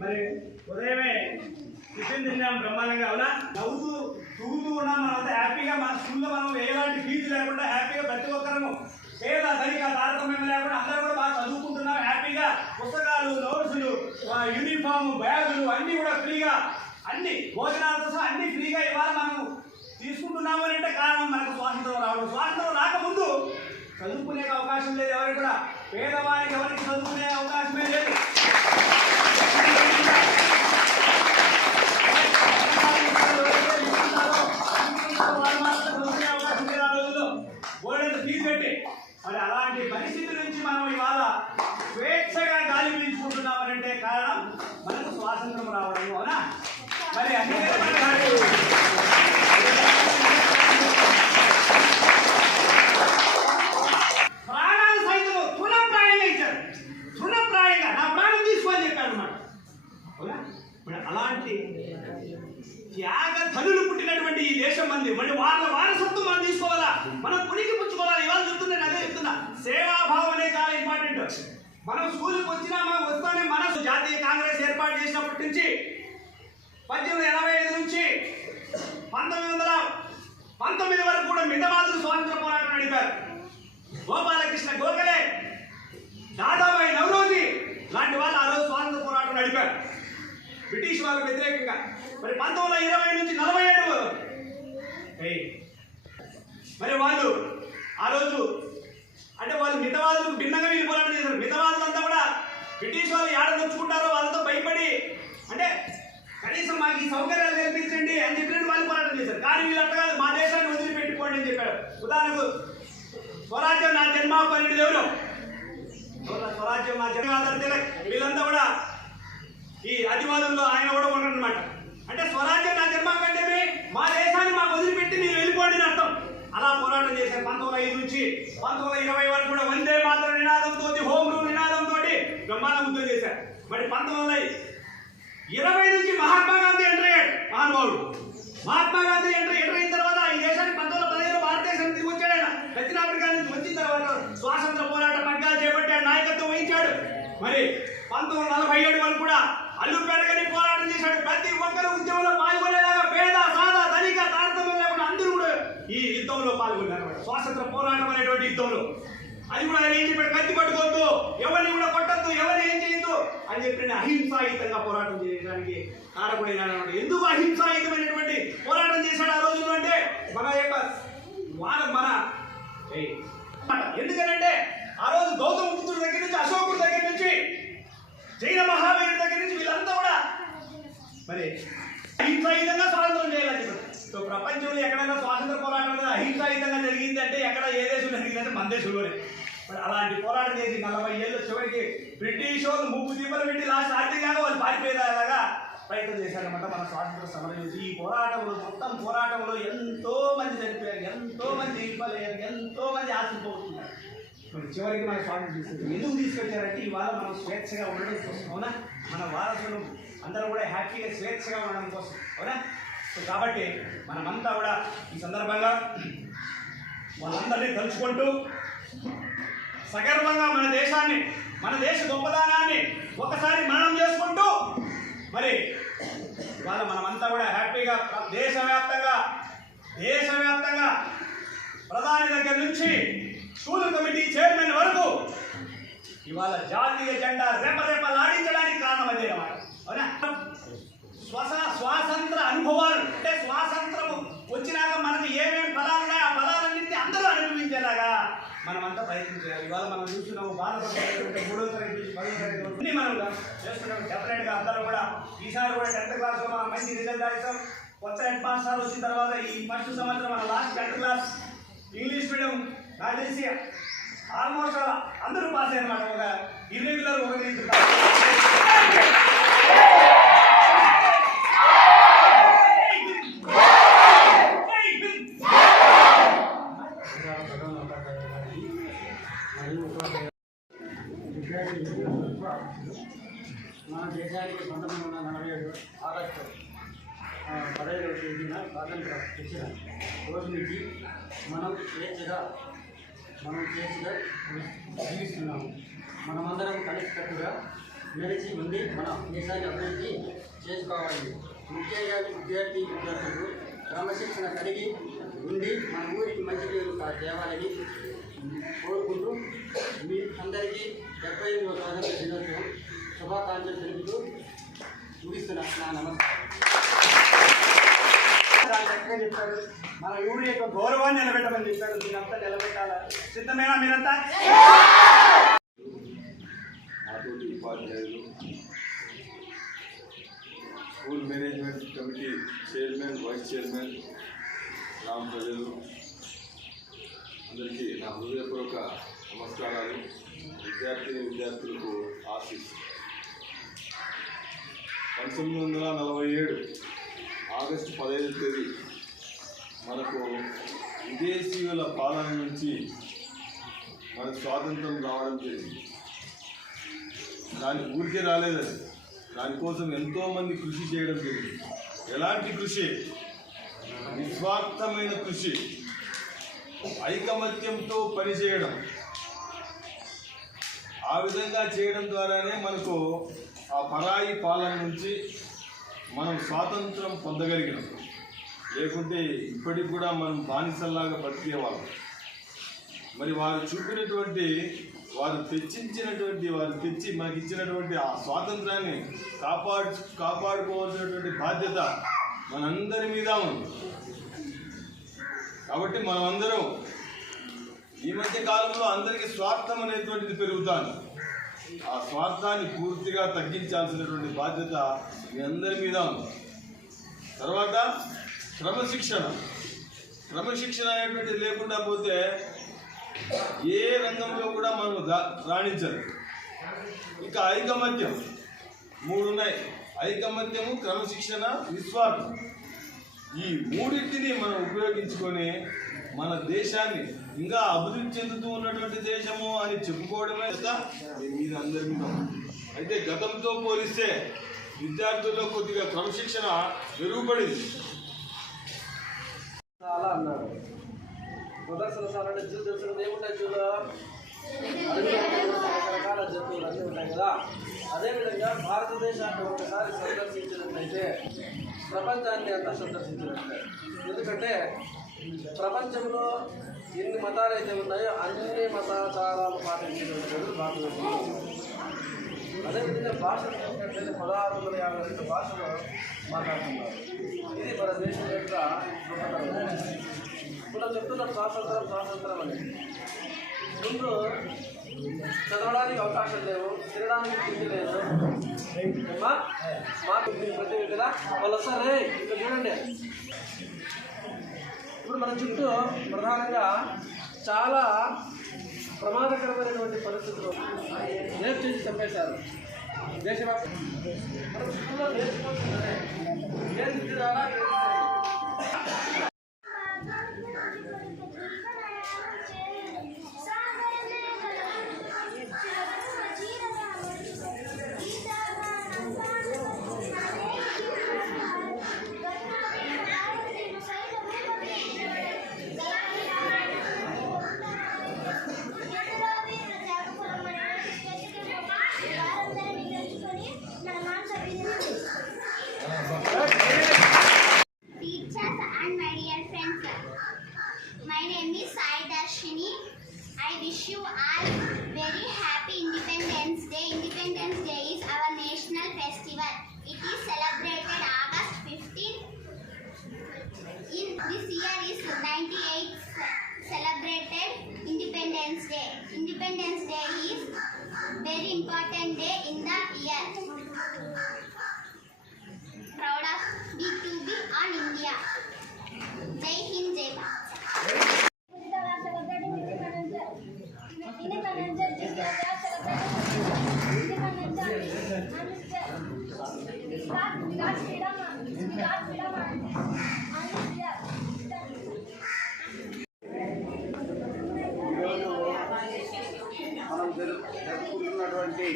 మరి ఉదయమే టిఫిన్ తిన్నాం బ్రహ్మాండంగా, అవునా? నవ్వుతూ తూగుతూ ఉన్నాం. మనంతా హ్యాపీగా మన స్కూల్లో మనం ఎలాంటి ఫీజు లేకుండా హ్యాపీగా ప్రతి ఒక్కరము పేద ధనిక తారతమ్యం లేకుండా అందరూ కూడా బాగా చదువుకుంటున్నాం హ్యాపీగా. పుస్తకాలు, నోట్సులు, యూనిఫామ్, బ్యాగులు అన్నీ కూడా ఫ్రీగా, అన్ని భోజనాలతో సహా అన్ని ఫ్రీగా ఇవాళ మనం తీసుకుంటున్నాము అని అంటే కారణం మనకు స్వాతంత్రం రావడం. స్వాతంత్రం రాకముందు చదువుకునే అవకాశం లేదు ఎవరికి కూడా, పేదవారికి ఎవరికి చదువుకునే అవకాశమే లేదు. ఫీజు పెట్టి మరి అలాంటి పరిస్థితి నుంచి మనం ఇవాళ స్వేచ్ఛగా గాలి పీల్చుకుంటున్నామనంటే కారణం మనకు స్వాతంత్రం రావడం, అవునా? మరి ప్రాణాలు సైతం తృణప్రాయంగా ఇచ్చారు. తృణప్రాయంగా నా ప్రాణం తీసుకోని చెప్పారు అన్నమాట, అవునా? మరి అలాంటి త్యాగ ధనులు పుట్టినటువంటి ఈ దేశం మంది, మరి వాళ్ళ వారసత్వం మనం తీసుకోవాలా, మనం పుణికి పుచ్చుకోవాలి. ఇవాళ చెప్తున్నాను, అదే చెప్తున్నా, సేవాభావం అనేది చాలా ఇంపార్టెంట్. మనం స్కూల్కి వచ్చినా మనం వస్తానే మన జాతీయ కాంగ్రెస్ ఏర్పాటు చేసినప్పటి నుంచి 1885 నుంచి 1919 వరకు కూడా మితవాదులు స్వాతంత్ర పోరాటం నడిపారు. గోపాలకృష్ణ గోఖలే, దాదాబాయి నౌరోజీ లాంటి వాళ్ళు ఆ రోజు స్వాతంత్ర పోరాటం నడిపారు బ్రిటిష్ వాళ్ళకు వ్యతిరేకంగా. మరి 1920 నుంచి 47 వరకు మరి వాళ్ళు ఆ రోజు అంటే వాళ్ళు మితవాదులకు భిన్నంగా వీళ్ళు పోరాటం చేశారు. మితవాదులంతా కూడా బ్రిటిష్ వాళ్ళు ఏడ తెచ్చుకుంటారో వాళ్ళతో భయపడి, అంటే కనీసం మాకు ఈ సౌకర్యాలు కల్పించండి అని చెప్పినట్టు వాళ్ళు పోరాటం చేశారు. కానీ వీళ్ళు అట్లా కాదు, మా దేశాన్ని వదిలిపెట్టుకోండి అని చెప్పారు. ఉదాహరణకు స్వరాజ్యం నా జన్మ పన్నెండు ఎవరు స్వరాజ్యం నా జన్మ తిలక్, వీళ్ళంతా కూడా ఈ అతివాదంలో ఆయన కూడా ఉన్నారనమాట. అంటే స్వరాజ్యం నా జన్మ కంటే మా దేశాన్ని మాకు వదిలిపెట్టి మీరు వెళ్ళిపోండి అని అర్థం. అలా పోరాటం చేశారు. 1905 నుంచి 1920 వరకు కూడా వందే మాతరం నినాదంతో, హోమ్ రూల్ నినాదంతో బ్రహ్మాండ యుద్ధం చేశారు. మరి 1920 నుంచి మహాత్మా గాంధీ ఎంటర్ అయ్యాడు, మహానుభావుడు. మహాత్మా గాంధీ ఎంటర్ అయిన తర్వాత ఈ దేశానికి 1915 భారతదేశం తిరిగి వచ్చాడు. ఆయన దక్షిణాఫ్రికా నుంచి వచ్చిన తర్వాత స్వాతంత్ర పోరాట పగ్గాలు చేపట్టాడు, నాయకత్వం వహించాడు. మరి 1947 వరకు కూడా అల్లు పెరగని పోరాటం చేశాడు. ప్రతి ఒక్కరు ఉద్యమంలో పాల్గొనేలాగా పేద సాదా ధనిక తారతమ్యం లేకుండా అందరూ కూడా ఈ యుద్ధంలో పాల్గొన్నారు. స్వాతంత్ర పోరాటం అనేటువంటి యుద్ధంలో అది కూడా ఆయన ఏం చెప్పాడు, కత్తి పట్టుకోవద్దు, ఎవరిని కూడా కొట్టద్దు, ఎవరిని ఏం చేయొద్దు అని చెప్పి అహింసాయుతంగా పోరాటం చేయడానికి కారకుడైన. ఎందుకు అహింసాయుతమైనటువంటి పోరాటం చేశాడు ఆ రోజుల్లో అంటే మన యొక్క ఎందుకంటే ఆ రోజు గౌతమ బుద్ధుడి దగ్గర నుంచి, అశోకుడి దగ్గర నుంచి, జైన మహావీరుడి దగ్గర నుంచి వీళ్ళంతా కూడా మరి అహింసాయుతంగా స్వాతంత్రం చేయాలని చెప్పారు. సో ప్రపంచంలో ఎక్కడైనా స్వాతంత్ర పోరాటం అహింసాయుతంగా జరిగిందంటే ఎక్కడ ఏ దేశంలో జరిగిందంటే మన దేశంలోనే. మరి అలాంటి పోరాటం చేసి 40 ఏళ్ళు చివరికి బ్రిటిష్ వాళ్ళు ముప్పు దీపాలు పెట్టి లాస్ట్ ఆర్థికంగా వాళ్ళు పారిపోయేలాగా ప్రయత్నం చేశారనమాట మన స్వాతంత్ర సమరం నుంచి. ఈ పోరాటంలో మొత్తం పోరాటంలో ఎంతో మంది చనిపోయారు, ఎంతో మంది ఇవ్వలేరు, ఎంతో మంది ఆశిపోతున్నారు. మరి చివరికి మన స్వాతంత్రం ఎందుకు తీసుకొచ్చారంటే ఇవాళ మనం స్వేచ్ఛగా ఉండడం కోసం, అవునా? మన వారసులు అందరూ కూడా హ్యాపీగా స్వేచ్ఛగా ఉండడం కోసం, అవునా? సో కాబట్టి మనమంతా కూడా ఈ సందర్భంగా వాళ్ళందరినీ తలుచుకుంటూ సగర్వంగా మన దేశాన్ని, మన దేశ గొప్పదానాన్ని ఒకసారి మననం చేసుకుంటూ మరి ఇవాళ మనమంతా కూడా హ్యాపీగా దేశవ్యాప్తంగా ప్రధాని దగ్గర నుంచి స్కూల్ కమిటీ చైర్మన్ వరకు ఇవాళ జాతీయ జెండా రెపరెపలాడించడానికి కారణం అదే అన్నమాట, అవునా? స్వాతంత్ర అనుభవాలు అంటే స్వాతంత్రము వచ్చినాక మనకు ఏమేమి ఫలాలు ఉన్నాయో ఆ ఫలాలన్నింటినీ అందరూ అనుభవించేలాగా మనమంతా ప్రయత్నం చేయాలి. ఇవాళ మనం చూస్తున్నాము భారతదేశం 3వ తరగతి నుంచి 10వ తరగతి వరకు మనం చేస్తున్నాము. డెఫినెట్గా అందరూ కూడా ఈసారి కూడా 10th క్లాస్లో మనం మంచి రిజల్ట్ చేస్తాం. కొత్త హెడ్ మాస్టర్ వచ్చిన తర్వాత ఈ ఫస్ట్ సంవత్సరం మన last 10th class English medium నాకు తెలిసి ఆల్మోస్ట్ అలా అందరూ పాస్ అయ్యారన్నమాట. ఒక ఇర్రెగ్యులర్ ఒక మన దేశానికి 1947 ఆగస్టు 15వ తేదీన స్వాతంత్రం వచ్చిన రోజు నుంచి మనం స్వేచ్ఛగా జీవిస్తున్నాము. మనమందరం కలిసికట్టుగా మెలిసి ఉండి మన దేశాన్ని అభివృద్ధి చేసుకోవాలి. ముఖ్యంగా విద్యార్థులు క్రమశిక్షణ కలిగి ఉండి మన ఊరికి మంచి పేరు తేవాలని కోరుకుంటూ మీ అందరికీ 78వ స్వాతంత్ర దినోత్సవం శుభాకాంక్షలు తెలుపుతూ ముగిస్తున్నాను. నా నమస్కారం. చెప్పారు మన ఊరి యొక్క గౌరవాన్ని నిలబెట్టమని చెప్పారు. దీనంతా నిలబెట్టాలా? సిద్ధమేనా మీరంతా? నాతోటి ఉపాధ్యాయులు, school management committee chairman, vice chairman, గ్రామ ప్రజలు అందరికీ నా హృదయపూర్వక నమస్కారాలు. విద్యార్థులకు ఆశీస్సు. 1947 ఆగస్టు 15వ తేదీ మనకు విదేశీయుల పాలన నుంచి మనకు స్వాతంత్రం రావడం జరిగింది. దాని ఊరికే రాలేదని, దానికోసం ఎంతోమంది కృషి చేయడం జరిగింది. ఎలాంటి కృషి? నిస్వార్థమైన కృషి, ఐకమత్యంతో పనిచేయడం. ఆ విధంగా చేయడం ద్వారానే మనకు ఆ పరాయి పాలన నుంచి మనం స్వాతంత్రం పొందగలిగినాం. లేకుంటే ఇప్పటికి కూడా మనం బానిసల్లాగా బతికేవాళ్ళం. మరి వారు చూపినటువంటి, వారు తెచ్చి మనకి ఇచ్చినటువంటి ఆ స్వాతంత్రాన్ని కాపాడుకోవాల్సినటువంటి బాధ్యత మనందరి మీద ఉంది. కాబట్టి మనమందరం ఈ మధ్య కాలంలో అందరికీ స్వార్థం అనేటువంటిది పెరుగుతాను. ఆ స్వార్థాన్ని పూర్తిగా తగ్గించాల్సినటువంటి బాధ్యత మీ అందరి మీద ఉంది. తర్వాత క్రమశిక్షణ అనేటువంటిది లేకుండా పోతే ఏ రంగంలో కూడా మనం రాణించరు. ఇక ఐకమత్యం 3 ఉన్నాయి. ఐకమత్యము, క్రమశిక్షణ, నిస్వార్థం. ఈ మూడింటిని మనం ఉపయోగించుకొని మన దేశాన్ని ఇంకా అభివృద్ధి చెందుతూ ఉన్నటువంటి దేశము అని చెప్పుకోవడమే మీద అందరి మీద. అయితే గతంతో పోలిస్తే విద్యార్థుల్లో కొద్దిగా క్రమశిక్షణ మెరుగుపడింది. చాలా అన్నారు. ప్రదర్శనశాల చూసిన ఏముంటాయి చూడ, రకరకాల జంతువులు అన్నీ ఉంటాయి కదా. అదేవిధంగా భారతదేశాన్ని ఒకసారి సందర్శించినట్లయితే ప్రపంచాన్ని అంతా సందర్శించినట్లే. ఎందుకంటే ప్రపంచంలో ఎన్ని మతాలు అయితే ఉన్నాయో అన్ని మతాచారాలు పాటించినటువంటి భారతదేశంలో. అదేవిధంగా భాషలు చూసినట్లయితే 1652 భాషలు మాట్లాడుతున్నారు. ఇది మన దేశం యొక్క గొప్పతనం. ఇప్పుడు చెప్తున్నారు స్వాతంత్రం అని. ముందు చదవడానికి అవకాశం లేవు, తినడానికి తిండి లేదు. మాకు ప్రతి కదా వాళ్ళు వస్తారే. ఇక్కడ చూడండి, ఇప్పుడు మన చుట్టూ ప్రధానంగా చాలా ప్రమాదకరమైనటువంటి పరిస్థితులు రేపు చేసి చంపేశారు. దేశవ్యాప్తంగా మన చుట్టూలో ఏం తిరిగి రాలా. My name is Sai Darshini. I wish you all very happy Independence Day. Independence Day is our national festival. It is celebrated August 15th. In this year is 98th celebrated Independence Day. Independence Day is very important day in the year. Proud of me to be on India. Jai Hind, Jai Bharat. మనం జరుపుకుంటున్నటువంటి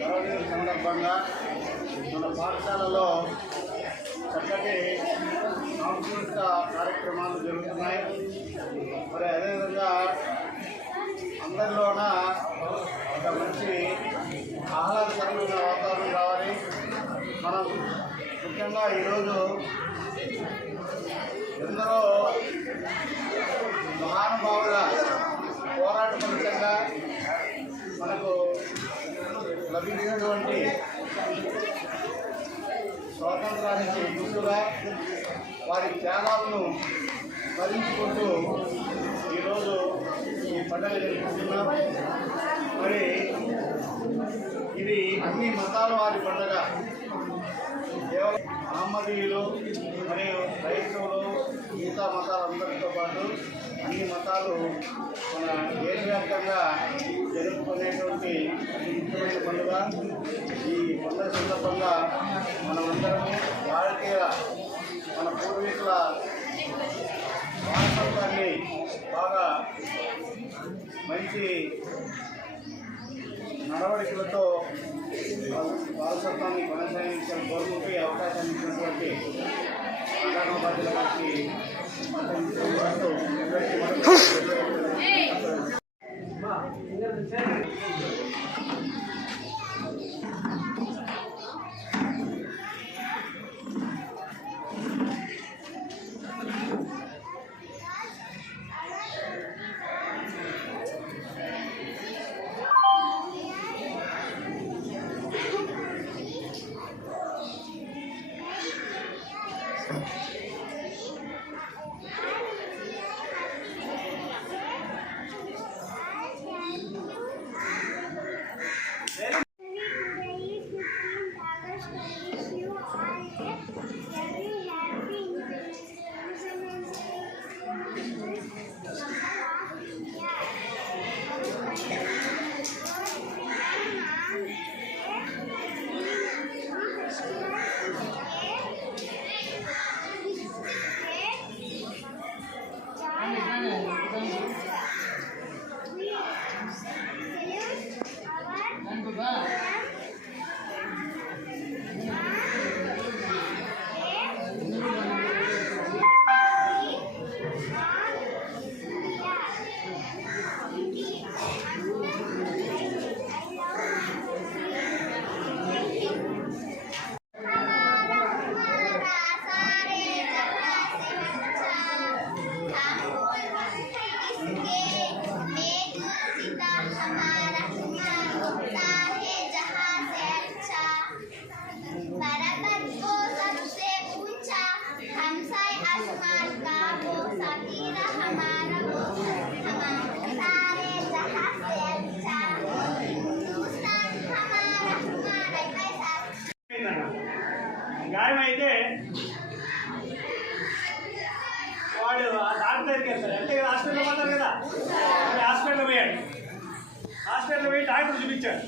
పర్వదిన సందర్భంగా మన పాఠశాలలో చక్కటి సాంస్కృతిక కార్యక్రమాలు జరుగుతున్నాయి. మరి అదేవిధంగా అందరిలోన ఒక మంచి ఆహ్లాదకరమైన వాతావరణం రావాలి. మనం ముఖ్యంగా ఈరోజు ఎందరో మహానుభావుల పోరాట ఫలితంగా మనకు లభించినటువంటి స్వాతంత్రానికి గుర్తుగా వారి త్యాగాలను స్మరించుకుంటూ ఈరోజు ఈ పండుగ జరుపుకుంటున్నాం. మరి ఇది అన్ని మతాల వారి పండుగ. కేవలం మహమ్మదీయులు మరియు క్రైస్తవులు మిగతా మతాలందరితో పాటు అన్ని మతాలు మన దేశవ్యాప్తంగా జరుపుకునేటువంటి ముఖ్యమైన పండుగ. ఈ పండుగ సందర్భంగా మనమందరము భారతీయ మన పూర్వీకుల వారసత్వాన్ని బాగా మంచి నడవడికలతో వారసత్వాన్ని కొనసాగించాలని కోరుకుంటూ ఈ అవకాశాన్ని ఇచ్చినటువంటి ప్రధాన బాధ్యుల గారికి గాయమైతే వాడు ఆ డాక్టర్ దగ్గరికి వెళ్తాడు. అంటే హాస్పిటల్లో పడ్డారు కదా, హాస్పిటల్లో పోయాడు. హాస్పిటల్లో పోయి డాక్టర్ చూపించాడు.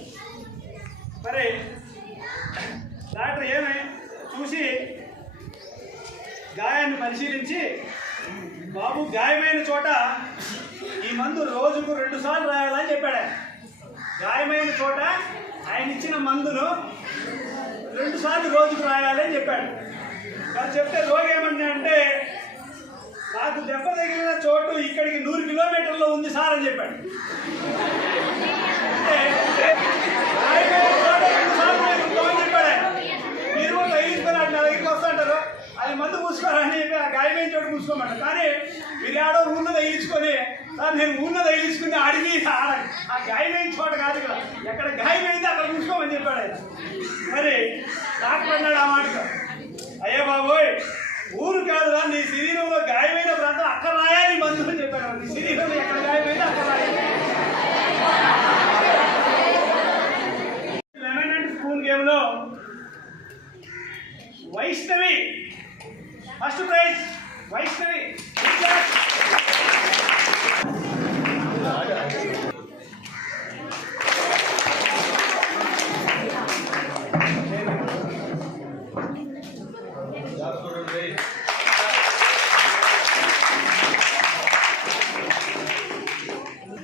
మరి డాక్టర్ ఏమి చూసి గాయాన్ని పరిశీలించి, బాబు గాయమైన చోట ఈ మందు రోజుకు 2 సార్లు రాయాలని చెప్పాడు. గాయమైన చోట ఆయన ఇచ్చిన మందును 2 సార్లు రోజుకు రాయాలని చెప్పాడు. మరి చెప్తే రోగి ఏమన్నా అంటే, నాకు దెబ్బ తగిలిన చోటు ఇక్కడికి 100 కిలోమీటర్లో ఉంది సార్ అని చెప్పాడు. అంటే గాయమైన చోట 2 సార్లు అని చెప్పాడు. మీరు కూడా తగిలించుకొని అట్లా దగ్గరికి వస్తుంటారు, అది మందు పూసుకోరని చెప్పి ఆ గాయమైన చోటు పూసుకోమంటారు. కానీ మీరు ఆడో ఊళ్ళో తగిలించుకొని, సార్ నేను ఊళ్ళో తగిలించుకుని అడిగి ఆ గాయమైన చోట కాదు కదా, ఎక్కడ గాయమైంది అక్కడ పూసుకోమని చెప్పాడు ఆయన. మరి డాక్టర్ అన్నాడు ఆ మాటగా, అయ్యా బాబోయ్ ఊరు కాదురా, నీ శరీరంలో గాయమైన ప్రాంతం అక్కడ రాయాలి మందు అని చెప్పాడు. నీ శరీరంలో ఎక్కడ గాయమైందో అక్కడ రాయాలి. లెమన్ అండ్ స్పూన్ గేమ్లో Vaishnavi first prize. Vaishnavi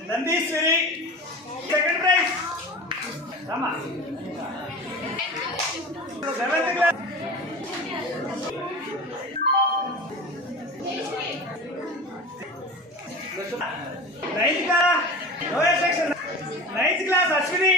Nandeeshwari second prize. Rama 7th class. Ninth lower section 9th class Ashwini